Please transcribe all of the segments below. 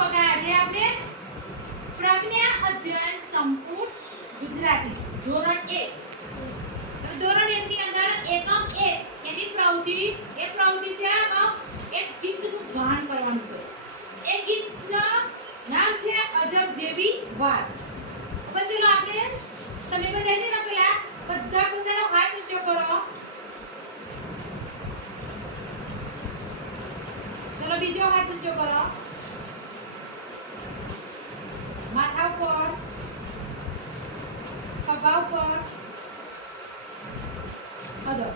બગા આજે આપણે પ્રજ્ઞા અધ્યયન સંપૂર્ણ ગુજરાતી ધોરણ 1 ધોરણ 1 ની અંદર એકમ 1 એની પ્રવૃત્તિ છે આમાં એક ગીતનું ગાન કરવાનું છે। એ ગીતનું નામ છે અજબ જેવી વાત। પછી ચલો આપણે તમે બધા છે ને પેલા બધા પોતાનો હાથ ઊંચો કરો। ચલો બીજો હાથ ઊંચો કરો। માથા ઉપર ખભા ઉપર અદબ।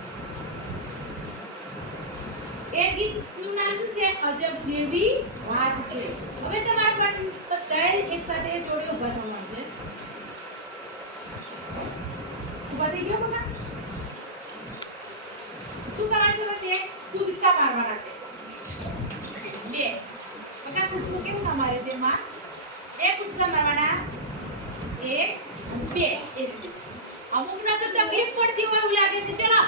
એ ગીતનું નામ છે અજબ જેવી વાત છે। હવે તમારે પણ બધાએ એક સાથે જોડે ઊભા થવાનું છે। ઊભા થઈ ગયો બકા? શું કરવાનું છે બે કૂદકા મારવાના છે। બે બકા કૂદકું કેવું ના મારે છે માં? એક કૂદકા મારવાના એક બે અમુકના તો તકલીફ પડતી હોય એવું લાગે છે। ચલો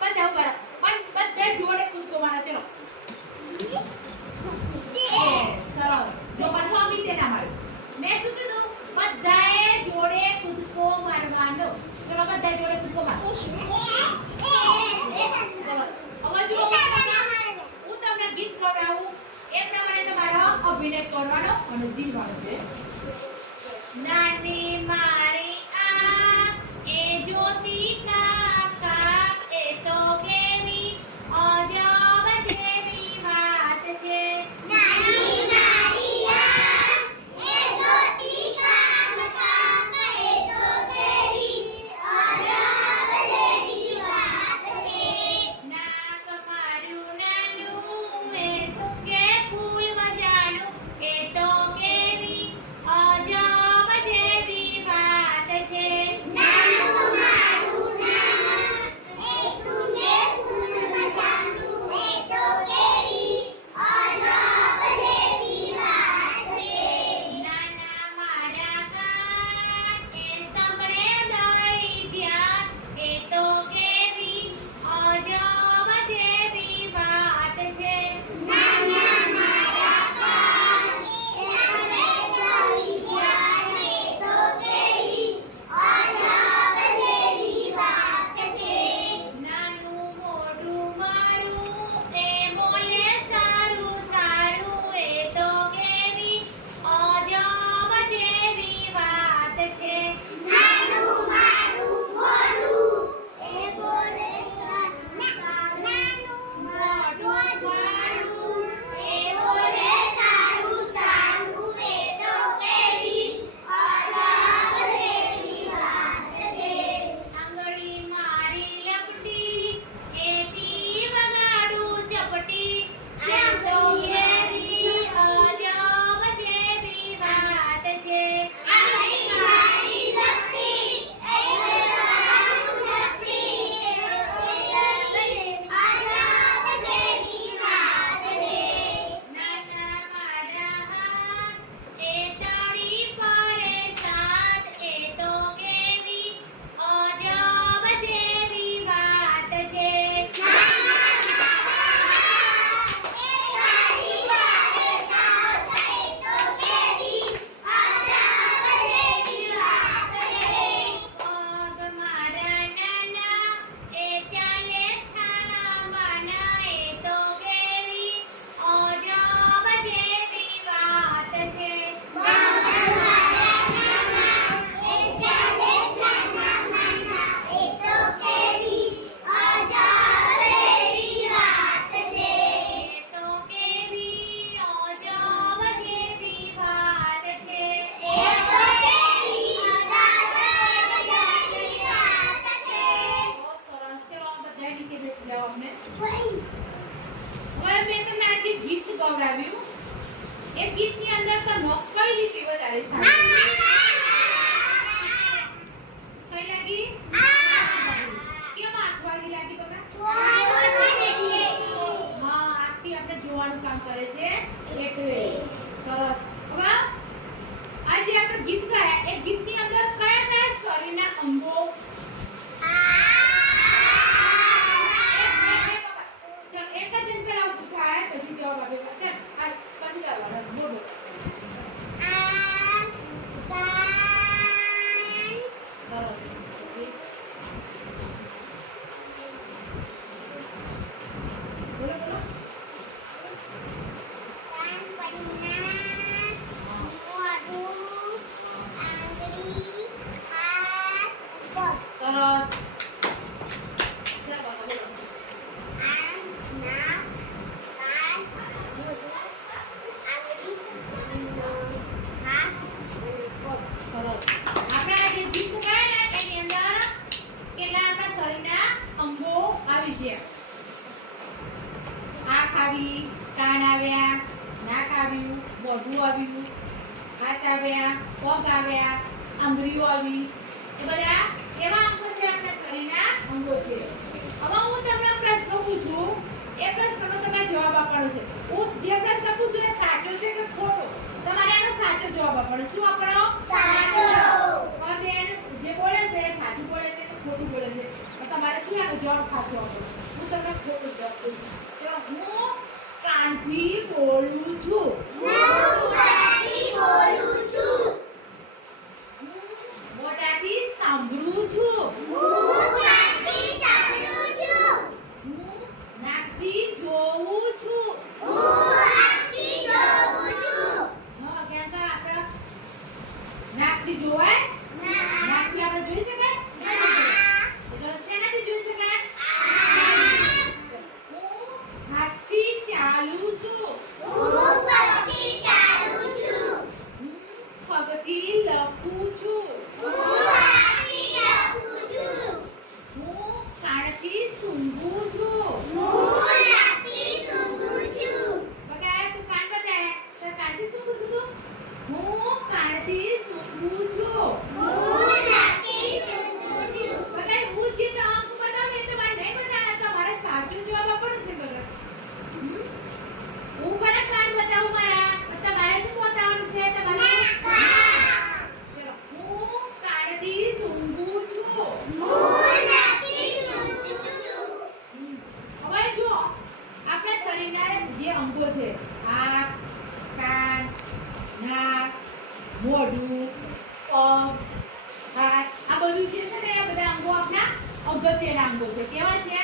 બધા ઉભા રહો પણ બધા જોડે કૂદકો મારો। ચલો સરસ જો પાછો અમી તે ના માર્યો। મેં શું કીધું? બધાએ જોડે કૂદકો મારવાનો। ચલો બધા જોડે કૂદકો મારો। ચલો હવે જો હું તમને ગીત ગવડાવું એ પ્રમાણે તમારો અભિનય કરવાનો અને જીવવાનો છે। નાની મારી આ એ જ્યોતિ કાકા એ તો કેવી અજબ જેવી વાત છે। નાની મારી આ એ જ્યોતિ કાકા એ તો કેવી અજબ જેવી વાત છે। નાક મારું નાનું એ સૂકે ફૂલ મજાનું એ તો કેવી અજબ જેવી વાત છે। નાનું મારું નામ એ સુંગે ફૂલ મજાનું એ તો કેવી અજબ જેવી વાત છે। નાના મારા કાન એ સાંભળે દઈ ધ્યાન એ તો કેવી અજબ જેવી વાત છે। નાના મારા કાન એ સાંભળે દઈ ધ્યાન એ તો કેવી અજબ જેવી વાત છે। નાનું મોઢું મારું એ બોલે સારું સારું એ તો કેવી અજબ જેવી વાત છે। નાનું મારું મોઢું એ બોલે સારું નાનું મોઢું મારું એ બોલે સારું સારું એ તો કેવી અજબ જેવી વાત છે। આંગળી મારી લપટી એથી વગાડું ચપટી એ તો કેવી અજબ જેવી વાત છે। આંગળી મારી લપટી એ વગાડું ચપટી એ તો કેવી અજબ જેવી વાત છે। નાના મારા હાથ એ તળી ફરે સાથ એ તો કેવી અજબ જેવી વાત છે। પગ મારા નાના એ ચાલે છાના માના એ તો કેવી અજબ જેવી વાત છે। એ તો કેવી અજબ જેવી વાત છે। બહુ સરસ। ચલો બધા નીચે બેસી જાઓ અમને। હવે મેં તમને આજે ગીત ગવડાવ્યું એ ગીતની અંદર તમને કઈ લીટી વધારે સારી કઈ લાગી? કેમ આંખ વાળી લાગી બકા? હા આખી આપણે જોવાનું કામ કરે છે એટલે સરસ। હવે આજે આપણે ગીત ગાયા એ ગીતની અંદર કયા કયા શરીરના અંગો એક જ જણ પેલા ઊભું થાય પછી જવાબ આપે। ચાલ પછી જવાબ બોલો। પગલું આવ્યું, હાથ આવ્યા, પગ આવ્યા, આંગળીઓ આવી. એ બધા કેવા અંગો છે? આપણા શરીરના અંગો છે. હવે હું તમને પ્રશ્ન પૂછું, એ પ્રશ્નનો તમારે જવાબ આપવાનો છે. હું જે પ્રશ્ન પૂછું એ સાચો છે કે ખોટો? તમારે આનો સાચો જવાબ આપવાનો. શું આપવાનો? સાચો. હવે બેન જે બોલે છે એ સાચું બોલે છે કે ખોટું બોલે છે? તો તમારે શું આનો જવાબ સાચો આપવાનો. હું તમને ખોટો જવાબ આપું છું. તો હું કાનથી બોલું છું. હું કાનથી બોલું છું. હું મોઢાથી સાંભળું છું. હું કાનથી સાંભળું છું. હું નાકથી જોઉં છું. હું આંખથી જોઉં છું. હા, કેમ કે આપણે નાકથી જોવાય? નાકથી આપણે જોઈ શકાય? એટલે શેનાથી જોઈ શકાય? હું હાથથી ચાલું છું. હું પગથી ચાલું છું. હું પગથી લખું છું. હું હાથથી લખું છું. હું કાનથી સૂંઘું છું. હું નાકથી સૂંઘું છું. બકા તું કાન બતાવે તો કાનથી સૂંઘું છું તું? હું કાનથી સૂંઘું છું. હું નાકથી સૂંઘું છું. બકા હું જે અંક બતાવું એ તમારે નહીં બતાવવાના, તમારે સાચો જવાબ આપવાનો છે બકા. હું મને કાન બતાવું મારા, તમારે શું બતાવવાનું છે? તમારે ચલો, હું કાનથી સૂંઘું છું. હું નાકથી સૂંઘું છું. હવે જો આપણા શરીરના જે અંગો છે, આંખ, કાન, નાક, મોઢું, પગ, હાથ, આ બધું જે છે ને એ બધા અંગો આપણા અગત્યના અંગો છે. કેવા છે?